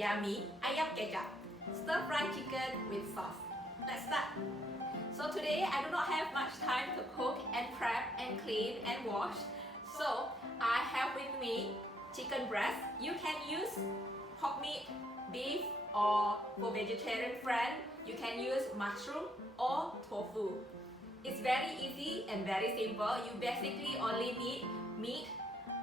yummy Ayam Kecap, stir-fried chicken with sauce. Let's start. So today I do not have much time to cook and prep and clean and wash. So I have with me chicken breast. You can use pork meat, beef, or for vegetarian friend, you can use mushroom or tofu. It's very easy and very simple. You basically only need meat,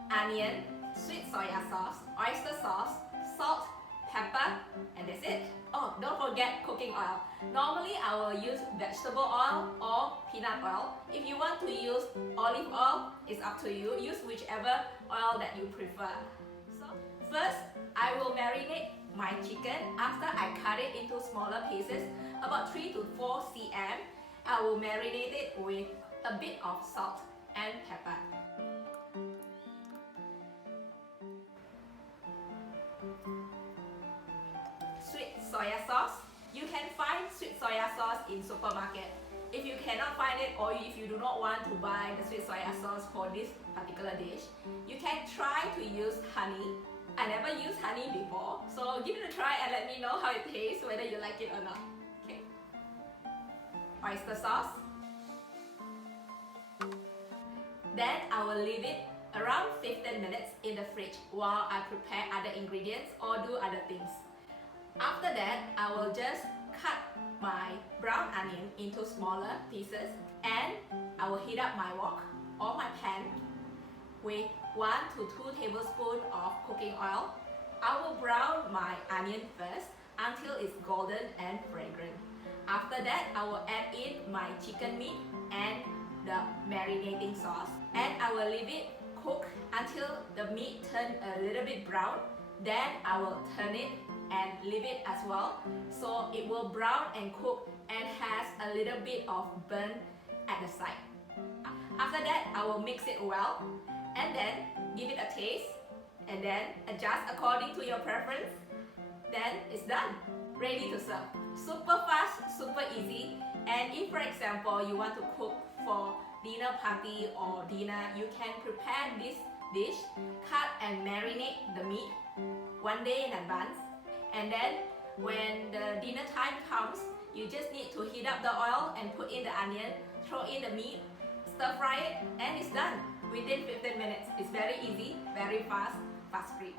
onion, sweet soya sauce, oyster sauce, salt, pepper, and that's it. Oh, don't forget cooking oil. Normally I will use vegetable oil or peanut oil. If you want to use olive oil, it's up to you. Use whichever oil that you prefer. So first, I will marinate my chicken after I cut it into smaller pieces, about 3 to 4 cm. I will marinate it with a bit of salt and pepper. Sweet soya sauce. You can find sweet soya sauce in supermarket. If you cannot find it or if you do not want to buy the sweet soya sauce for this particular dish, you can try to use honey. I never used honey before, so give it a try and let me know how it tastes, whether you like it or not. Okay. Oyster sauce. Then I will leave it around 15 minutes in the fridge while I prepare other ingredients or do other things. After that, I will just cut my brown onion into smaller pieces and I will heat up my wok or my pan with 1 to 2 tablespoons of cooking oil. I will brown my onion first until it's golden and fragrant. After that, I will add in my chicken meat and the marinating sauce, and I will leave it cook until the meat turns a little bit brown. Then I will turn it and leave it as well, so it will brown and cook and has a little bit of burn at the side. After that, I will mix it well and then give it a taste and then adjust according to your preference. Then it's done, ready to serve. Super fast, super easy. And if, for example, you want to cook for dinner party or dinner, you can prepare this dish, cut and marinate the meat 1 day in advance. And then when the dinner time comes, you just need to heat up the oil and put in the onion, throw in the meat, stir fry it, and it's done within 15 minutes. It's very easy, very fast, fuss-free.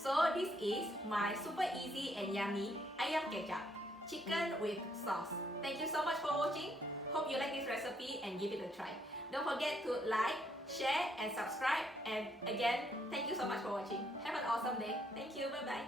So this is my super easy and yummy Ayam Kecap, chicken with sauce. Thank you so much for watching. Hope you like this recipe and give it a try. Don't forget to like, share and subscribe. And again, thank you so much for watching. Have an awesome day. Thank you. Bye bye.